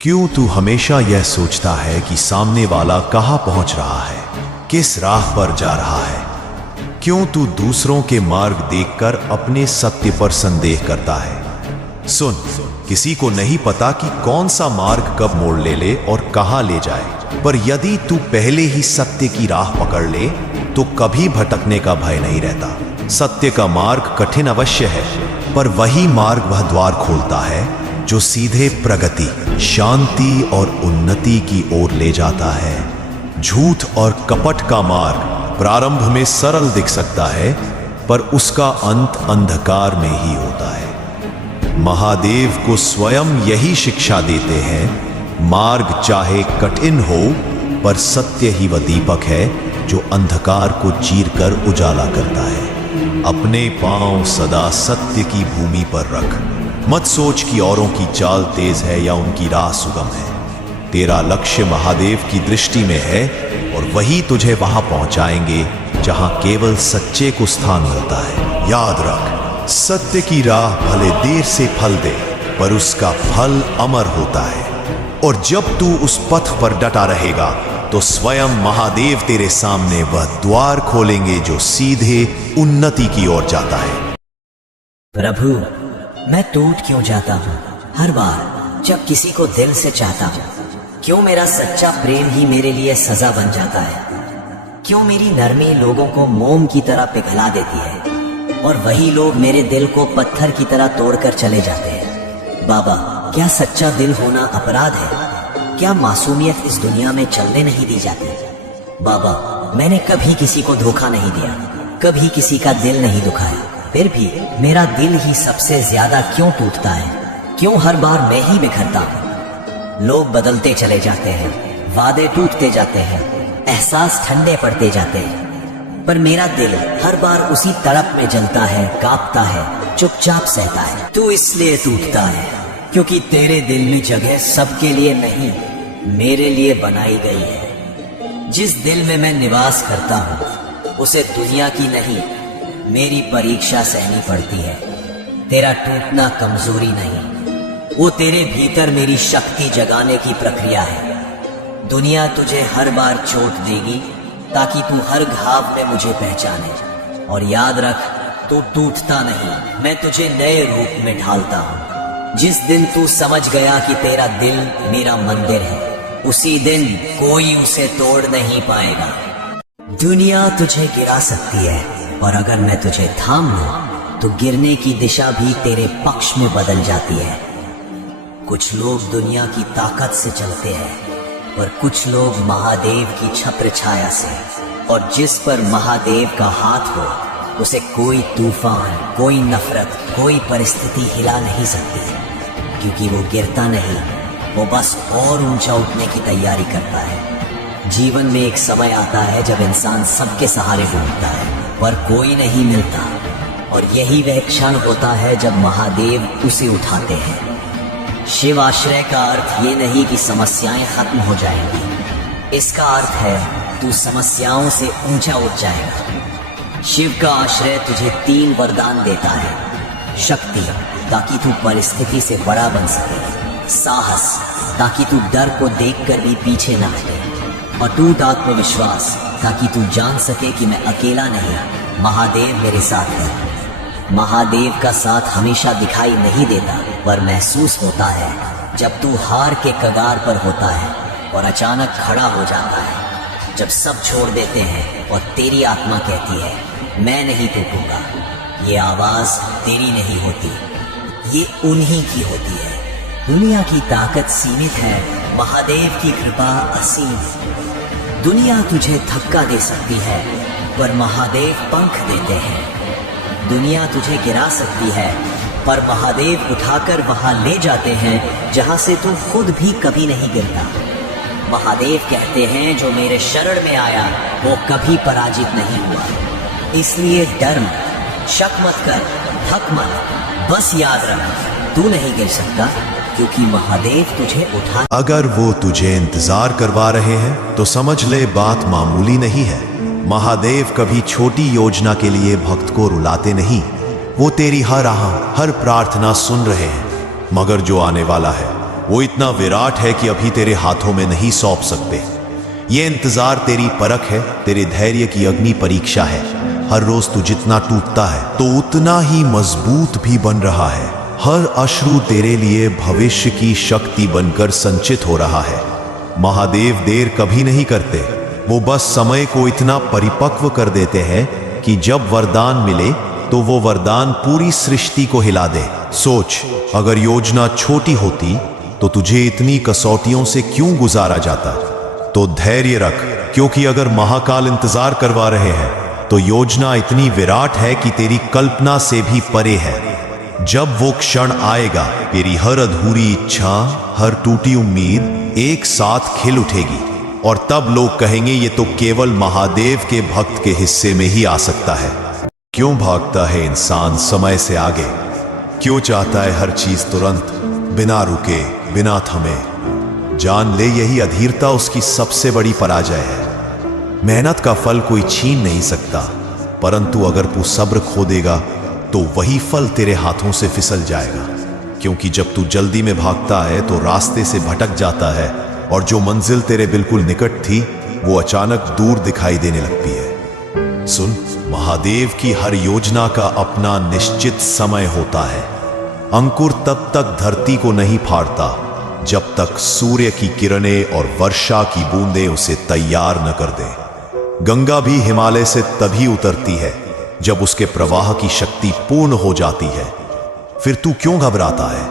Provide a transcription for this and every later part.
क्यों तू हमेशा यह सोचता है कि सामने वाला कहाँ पहुंच रहा है, किस राह पर जा रहा है? क्यों तू दूसरों के मार्ग देखकर अपने सत्य पर संदेह करता है? सुन, किसी को नहीं पता कि कौन सा मार्ग कब मोड़ ले और कहां ले जाए, पर यदि तू पहले ही सत्य की राह पकड़ ले तो कभी भटकने का भय नहीं रहता। सत्य का मार्ग कठिन अवश्य है, पर वही मार्ग वह द्वार खोलता है जो सीधे प्रगति, शांति और उन्नति की ओर ले जाता है। झूठ और कपट का मार्ग प्रारंभ में सरल दिख सकता है, पर उसका अंत अंधकार में ही होता है। महादेव को स्वयं यही शिक्षा देते हैं, मार्ग चाहे कठिन हो, पर सत्य ही वह दीपक है जो अंधकार को चीरकर उजाला करता है। अपने पांव सदा सत्य की भूमि पर रख। मत सोच कि औरों की चाल तेज है या उनकी राह सुगम है। तेरा लक्ष्य महादेव की दृष्टि में है और वही तुझे वहां पहुंचाएंगे जहां केवल सच्चे को स्थान मिलता है। याद रख, सत्य की राह भले देर से फल दे, पर उसका फल अमर होता है। और जब तू उस पथ पर डटा रहेगा तो स्वयं महादेव तेरे सामने वह द्वार खोलेंगे जो सीधे उन्नति की ओर जाता है। प्रभु, मैं टूट क्यों जाता हूँ हर बार जब किसी को दिल से चाहता हूँ? क्यों मेरा सच्चा प्रेम ही मेरे लिए सजा बन जाता है? क्यों मेरी नरमी लोगों को मोम की तरह पिघला देती है और वही लोग मेरे दिल को पत्थर की तरह तोड़कर चले जाते हैं? बाबा, क्या सच्चा दिल होना अपराध है? क्या मासूमियत इस दुनिया में चलने नहीं दी जाती? बाबा, मैंने कभी किसी को धोखा नहीं दिया, कभी किसी का दिल नहीं दुखाया, फिर भी मेरा दिल ही सबसे ज्यादा क्यों टूटता है? क्यों हर बार मैं ही बिखरता हूँ? लोग बदलते चले जाते हैं, वादे टूटते जाते हैं, एहसास ठंडे पड़ते जाते हैं, पर मेरा दिल हर बार उसी तड़प में जलता है, कांपता है, चुपचाप सहता है। तू इसलिए टूटता है क्योंकि तेरे दिल में जगह सबके लिए नहीं, मेरे लिए बनाई गई है। जिस दिल में मैं निवास करता हूँ उसे दुनिया की नहीं, मेरी परीक्षा सहनी पड़ती है। तेरा टूटना कमजोरी नहीं, वो तेरे भीतर मेरी शक्ति जगाने की प्रक्रिया है। दुनिया तुझे हर बार चोट देगी ताकि तू हर घाव में मुझे पहचाने। और याद रख, तू टूटता नहीं, मैं तुझे नए रूप में ढालता हूँ। जिस दिन तू समझ गया कि तेरा दिल मेरा मंदिर है, उसी दिन कोई उसे तोड़ नहीं पाएगा। दुनिया तुझे गिरा सकती है, और अगर मैं तुझे थाम लूं तो गिरने की दिशा भी तेरे पक्ष में बदल जाती है। कुछ लोग दुनिया की ताकत से चलते हैं और कुछ लोग महादेव की छत्र छाया से, और जिस पर महादेव का हाथ हो उसे कोई तूफान, कोई नफरत, कोई परिस्थिति हिला नहीं सकती, क्योंकि वो गिरता नहीं, वो बस और ऊंचा उठने की तैयारी करता है। जीवन में एक समय आता है जब इंसान सबके सहारे ढूंढता है पर कोई नहीं मिलता, और यही वह क्षण होता है जब महादेव उसे उठाते हैं। शिव आश्रय का अर्थ ये नहीं कि समस्याएं खत्म हो जाएंगी, इसका अर्थ है तू समस्याओं से ऊंचा उठ जाएगा। शिव का आश्रय तुझे 3 वरदान देता है। शक्ति, ताकि तू परिस्थिति से बड़ा बन सके। साहस, ताकि तू डर को देखकर भी पीछे न हटे। अटूट आत्मविश्वास, ताकि तू जान सके कि मैं अकेला नहीं, महादेव मेरे साथ है। महादेव का साथ हमेशा दिखाई नहीं देता, पर महसूस होता है जब तू हार के कगार पर होता है और अचानक खड़ा हो जाता है। जब सब छोड़ देते हैं और तेरी आत्मा कहती है, मैं नहीं टूटूंगा। ये आवाज तेरी नहीं होती, ये उन्हीं की होती है। दुनिया की ताकत सीमित है, महादेव की कृपा असीम। दुनिया तुझे धक्का दे सकती है, पर महादेव पंख देते हैं। दुनिया तुझे गिरा सकती है, पर महादेव उठाकर वहां ले जाते हैं जहां से तू खुद भी कभी नहीं गिरता। महादेव कहते हैं, जो मेरे शरण में आया वो कभी पराजित नहीं हुआ। इसलिए डर मत, शक मत कर, थक मत, बस याद रख, तू नहीं गिर सकता क्योंकि महादेव तुझे उठा। अगर वो तुझे इंतजार करवा रहे हैं तो समझ ले बात मामूली नहीं है। महादेव कभी छोटी योजना के लिए भक्त को रुलाते नहीं, वो तेरी हर आह, हर प्रार्थना सुन रहे हैं। मगर जो आने वाला है वो इतना विराट है कि अभी तेरे हाथों में नहीं सौंप सकते। ये इंतजार तेरी परख है, तेरे धैर्य की अग्नि परीक्षा है। हर रोज तू जितना टूटता है तो उतना ही मजबूत भी बन रहा है। हर अश्रु तेरे लिए भविष्य की शक्ति बनकर संचित हो रहा है। महादेव देर कभी नहीं करते, वो बस समय को इतना परिपक्व कर देते हैं कि जब वरदान मिले तो वो वरदान पूरी सृष्टि को हिला दे। सोच, अगर योजना छोटी होती तो तुझे इतनी कसौटियों से क्यों गुजारा जाता? तो धैर्य रख, क्योंकि अगर महाकाल इंतजार करवा रहे हैं तो योजना इतनी विराट है कि तेरी कल्पना से भी परे है। जब वो क्षण आएगा, तेरी हर अधूरी इच्छा, हर टूटी उम्मीद एक साथ खिल उठेगी और तब लोग कहेंगे ये तो केवल महादेव के भक्त के हिस्से में ही आ सकता है। क्यों भागता है इंसान समय से आगे? क्यों चाहता है हर चीज तुरंत, बिना रुके, बिना थमे? जान ले, यही अधीरता उसकी सबसे बड़ी पराजय है। मेहनत का फल कोई छीन नहीं सकता, परंतु अगर तू सब्र खो देगा तो वही फल तेरे हाथों से फिसल जाएगा। क्योंकि जब तू जल्दी में भागता है तो रास्ते से भटक जाता है और जो मंजिल तेरे बिल्कुल निकट थी वो अचानक दूर दिखाई देने लगती है। सुन, महादेव की हर योजना का अपना निश्चित समय होता है। अंकुर तब तक धरती को नहीं फाड़ता जब तक सूर्य की किरणें और वर्षा की बूंदें उसे तैयार न कर दें। गंगा भी हिमालय से तभी उतरती है जब उसके प्रवाह की शक्ति पूर्ण हो जाती है। फिर तू क्यों घबराता है?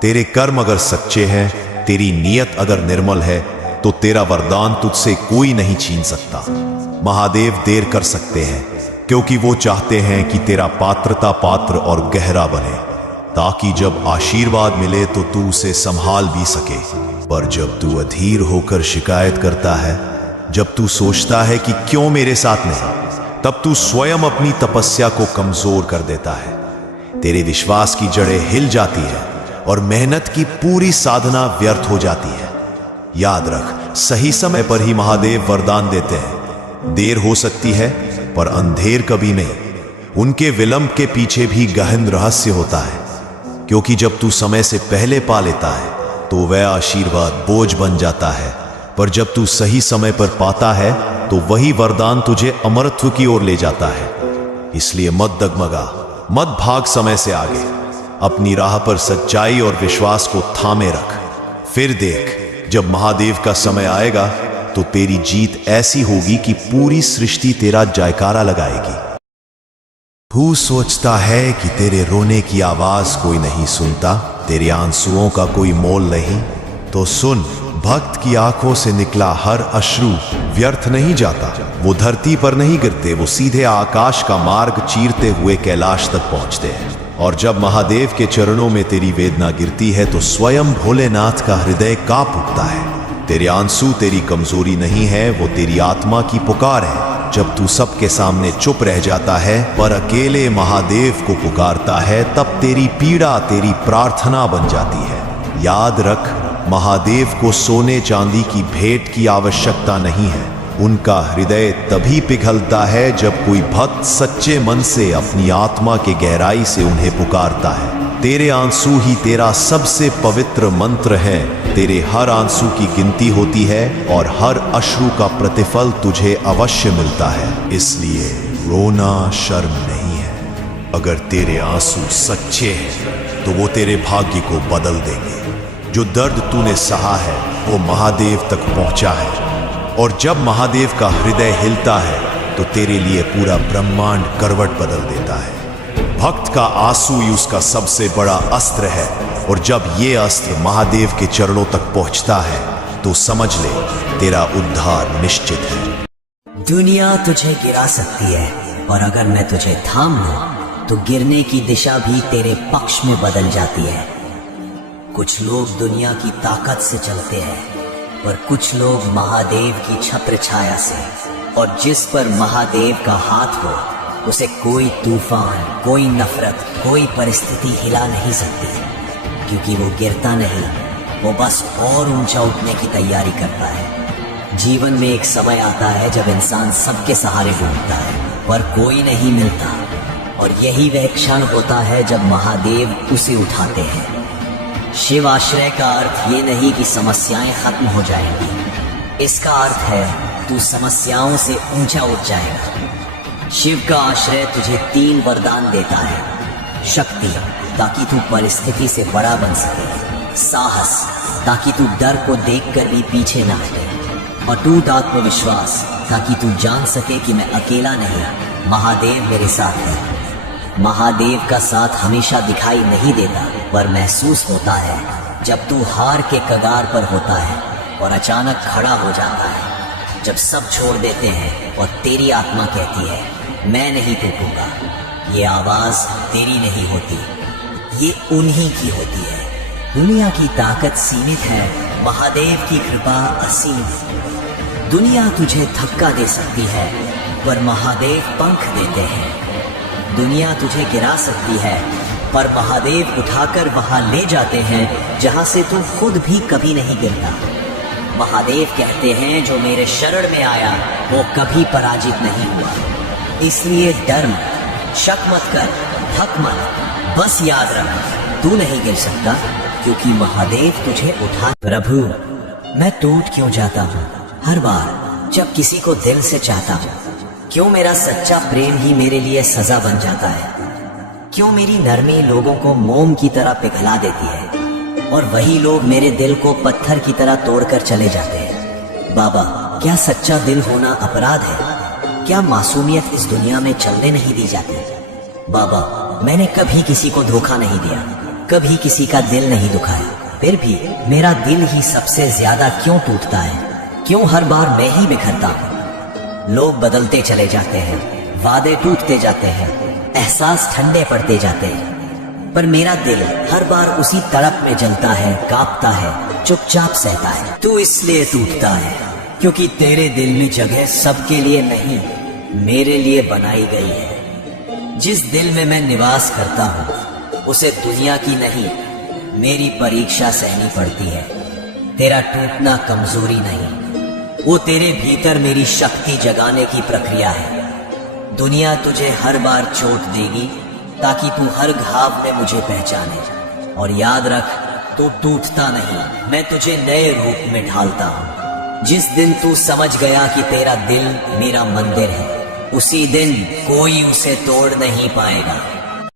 तेरे कर्म अगर सच्चे हैं, तेरी नीयत अगर निर्मल है, तो तेरा वरदान तुझसे कोई नहीं छीन सकता। महादेव देर कर सकते हैं क्योंकि वो चाहते हैं कि तेरा पात्रता पात्र और गहरा बने, ताकि जब आशीर्वाद मिले तो तू उसे संभाल भी सके। पर जब तू अधीर होकर शिकायत करता है, जब तू सोचता है कि क्यों मेरे साथ नहीं, तब तू स्वयं अपनी तपस्या को कमजोर कर देता है। तेरे विश्वास की जड़ें हिल जाती है और मेहनत की पूरी साधना व्यर्थ हो जाती है। याद रख, सही समय पर ही महादेव वरदान देते हैं। देर हो सकती है पर अंधेर कभी नहीं। उनके विलंब के पीछे भी गहन रहस्य होता है, क्योंकि जब तू समय से पहले पा लेता है तो वह आशीर्वाद बोझ बन जाता है, पर जब तू सही समय पर पाता है तो वही वरदान तुझे अमरत्व की ओर ले जाता है। इसलिए मत डगमगा, मत भाग समय से आगे। अपनी राह पर सच्चाई और विश्वास को थामे रख। फिर देख, जब महादेव का समय आएगा तो तेरी जीत ऐसी होगी कि पूरी सृष्टि तेरा जयकारा लगाएगी। तू सोचता है कि तेरे रोने की आवाज कोई नहीं सुनता, तेरे आंसुओं का कोई मोल नहीं, तो सुन, भक्त की आंखों से निकला हर अश्रु व्यर्थ नहीं जाता। वो धरती पर नहीं गिरते, वो सीधे आकाश का मार्ग चीरते हुए कैलाश तक पहुंचते हैं। और जब महादेव के चरणों में तेरी वेदना गिरती है तो स्वयं भोलेनाथ का हृदय कांप उठता है। तेरे आंसू तेरी कमजोरी नहीं है, वो तेरी आत्मा की पुकार है। जब तू सबके सामने चुप रह जाता है पर अकेले महादेव को पुकारता है, तब तेरी पीड़ा तेरी प्रार्थना बन जाती है। याद रख, महादेव को सोने चांदी की भेंट की आवश्यकता नहीं है। उनका हृदय तभी पिघलता है जब कोई भक्त सच्चे मन से अपनी आत्मा के गहराई से उन्हें पुकारता है। तेरे आंसू ही तेरा सबसे पवित्र मंत्र है। तेरे हर आंसू की गिनती होती है और हर अश्रु का प्रतिफल तुझे अवश्य मिलता है। इसलिए रोना शर्म नहीं है। अगर तेरे आंसू सच्चे हैं तो वो तेरे भाग्य को बदल देंगे। जो दर्द तूने सहा है वो महादेव तक पहुंचा है, और जब महादेव का हृदय हिलता है तो तेरे लिए पूरा ब्रह्मांड करवट बदल देता है। भक्त का आंसू ही उसका सबसे बड़ा अस्त्र है, और जब ये अस्त्र महादेव के चरणों तक पहुंचता है तो समझ ले, तेरा उद्धार निश्चित है। दुनिया तुझे गिरा सकती है, और अगर मैं तुझे थाम लूं तो गिरने की दिशा भी तेरे पक्ष में बदल जाती है। कुछ लोग दुनिया की ताकत से चलते हैं, पर कुछ लोग महादेव की छत्र छाया से, और जिस पर महादेव का हाथ हो उसे कोई तूफान, कोई नफरत, कोई परिस्थिति हिला नहीं सकती, क्योंकि वो गिरता नहीं, वो बस और ऊंचा उठने की तैयारी करता है। जीवन में एक समय आता है जब इंसान सबके सहारे ढूंढता है पर कोई नहीं मिलता, और यही वह क्षण होता है जब महादेव उसे उठाते हैं। शिव आश्रय का अर्थ ये नहीं कि समस्याएं खत्म हो जाएंगी। इसका अर्थ है तू समस्याओं से ऊंचा उठ जाएगा। शिव का आश्रय तुझे 3 वरदान देता है। शक्ति, ताकि तू परिस्थिति से बड़ा बन सके। साहस, ताकि तू डर को देखकर भी पीछे ना हटे। अटूट आत्मविश्वास, ताकि तू जान सके कि मैं अकेला नहीं, महादेव मेरे साथ है। महादेव का साथ हमेशा दिखाई नहीं देता, पर महसूस होता है जब तू हार के कगार पर होता है और अचानक खड़ा हो जाता है। जब सब छोड़ देते हैं और तेरी आत्मा कहती है मैं नहीं टूटूंगा। ये आवाज तेरी नहीं होती, ये उन्हीं की होती है। दुनिया की ताकत सीमित है, महादेव की कृपा असीम। दुनिया तुझे धक्का दे सकती है, पर महादेव पंख देते हैं। दुनिया तुझे गिरा सकती है, पर महादेव उठाकर वहां ले जाते हैं जहां से तू खुद भी कभी नहीं गिरता। महादेव कहते हैं जो मेरे शरण में आया वो कभी पराजित नहीं हुआ। इसलिए डर मत, शक मत कर, थक मत। बस याद रख तू नहीं गिर सकता, क्योंकि महादेव तुझे उठा। प्रभु, मैं टूट क्यों जाता हूँ हर बार जब किसी को दिल से चाहता हूँ? क्यों मेरा सच्चा प्रेम ही मेरे लिए सजा बन जाता है? क्यों मेरी नरमी लोगों को मोम की तरह पिघला देती है और वही लोग मेरे दिल को पत्थर की तरह तोड़कर चले जाते हैं? बाबा, क्या सच्चा दिल होना अपराध है? क्या मासूमियत इस दुनिया में चलने नहीं दी जाती? बाबा, मैंने कभी किसी को धोखा नहीं दिया, कभी किसी का दिल नहीं दुखाया, फिर भी मेरा दिल ही सबसे ज्यादा क्यों टूटता है? क्यों हर बार मैं ही बिखरता हूँ? लोग बदलते चले जाते हैं, वादे टूटते जाते हैं, एहसास ठंडे पड़ते जाते हैं, पर मेरा दिल हर बार उसी तड़प में जलता है, कांपता है, चुपचाप सहता है। तू इसलिए टूटता है क्योंकि तेरे दिल में जगह सबके लिए नहीं, मेरे लिए बनाई गई है। जिस दिल में मैं निवास करता हूँ उसे दुनिया की नहीं, मेरी परीक्षा सहनी पड़ती है। तेरा टूटना कमजोरी नहीं, वो तेरे भीतर मेरी शक्ति जगाने की प्रक्रिया है। दुनिया तुझे हर बार चोट देगी ताकि तू हर घाव में मुझे पहचाने। और याद रख, तू टूटता नहीं, मैं तुझे नए रूप में ढालता हूँ। जिस दिन तू समझ गया कि तेरा दिल मेरा मंदिर है, उसी दिन कोई उसे तोड़ नहीं पाएगा।